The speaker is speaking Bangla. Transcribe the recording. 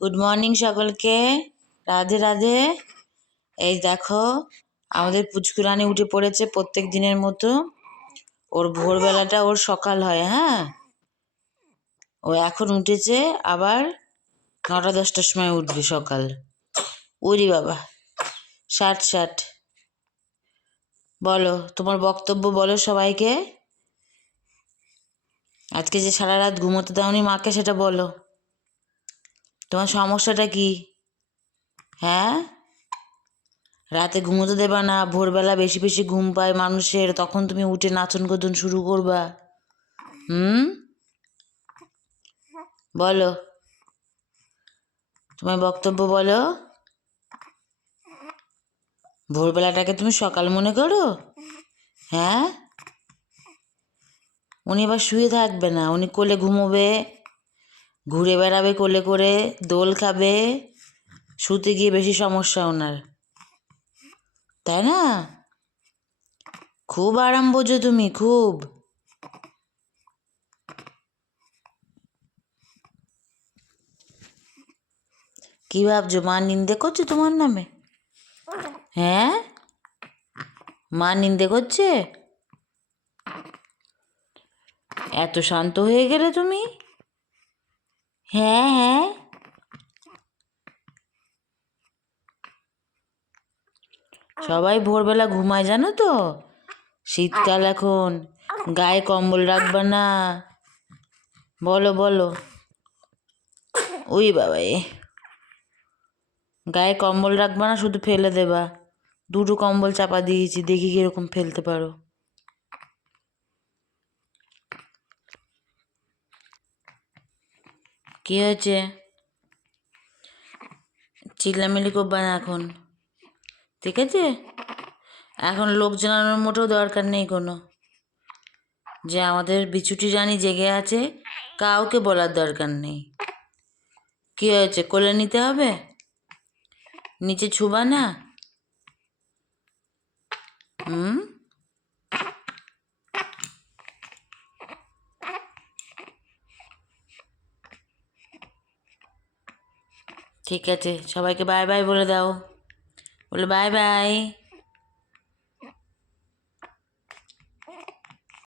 গুড মর্নিং সকলকে। রাধে রাধে। এই দেখো, আমাদের পুচকুরানি উঠে পড়েছে প্রত্যেক দিনের মতো। ওর ভোরবেলাটা ওর সকাল হয় হ্যাঁ? ও এখন উঠেছে, আবার নটা দশটার সময় উঠবে সকাল। উরি বাবা, ষাট ষাট। বলো, তোমার বক্তব্য বলো সবাইকে। আজকে যে সারা রাত ঘুমোতে দাওনি মাকে, সেটা বলো। তোমার সমস্যাটা কি? হ্যাঁ? রাতে ঘুমোতে দেবা না, ভোরবেলা বেশি বেশি ঘুম পায় মানুষের, তখন তুমি উঠে নাচন কোদন শুরু করবা। হুম? বলো। তোমার বক্তব্য বলো। ভোরবেলাটাকে তুমি সকাল মনে করো? হ্যাঁ? উনি আবার শুয়ে থাকবে না, উনি কোলে ঘুমোবে। ঘুরে বেড়াবে কোলে করে, দোল খাবে, শুতে গিয়ে বেশি সমস্যা ওনার। তাই না? খুব আরাম বোঝো তুমি, খুব। কি ভাবছ মা নিন্দে করছে তোমার নামে? হ্যাঁ? মা নিন্দে করছে? এত শান্ত হয়ে গেলে তুমি? হ্যাঁ হ্যাঁ। সবাই ভোরবেলা ঘুমায়, জানো তো? শীতকাল এখন। গায়ে কম্বল রাখবা না। বলো বলো। ওই বাবা এ। গায়ে কম্বল রাখবা না, শুধু ফেলে দেবা। দুটো কম্বল চাপা দিয়েছি, দেখি কীরকম ফেলতে পারো। কি হয়েছে চিল্লামিল্লি করবা না এখন। ঠিক আছে? এখন লোক জানানোর মোটেও দরকার নেই কোনো। যে আমাদের বিছুটি রানী জেগে আছে, কাউকে বলার দরকার নেই। কি হয়েছে কোলে নিতে হবে? নিচে ছুবা না? ঠিক আছে সবাইকে বাই বাই বলে দাও। বলে বাই বাই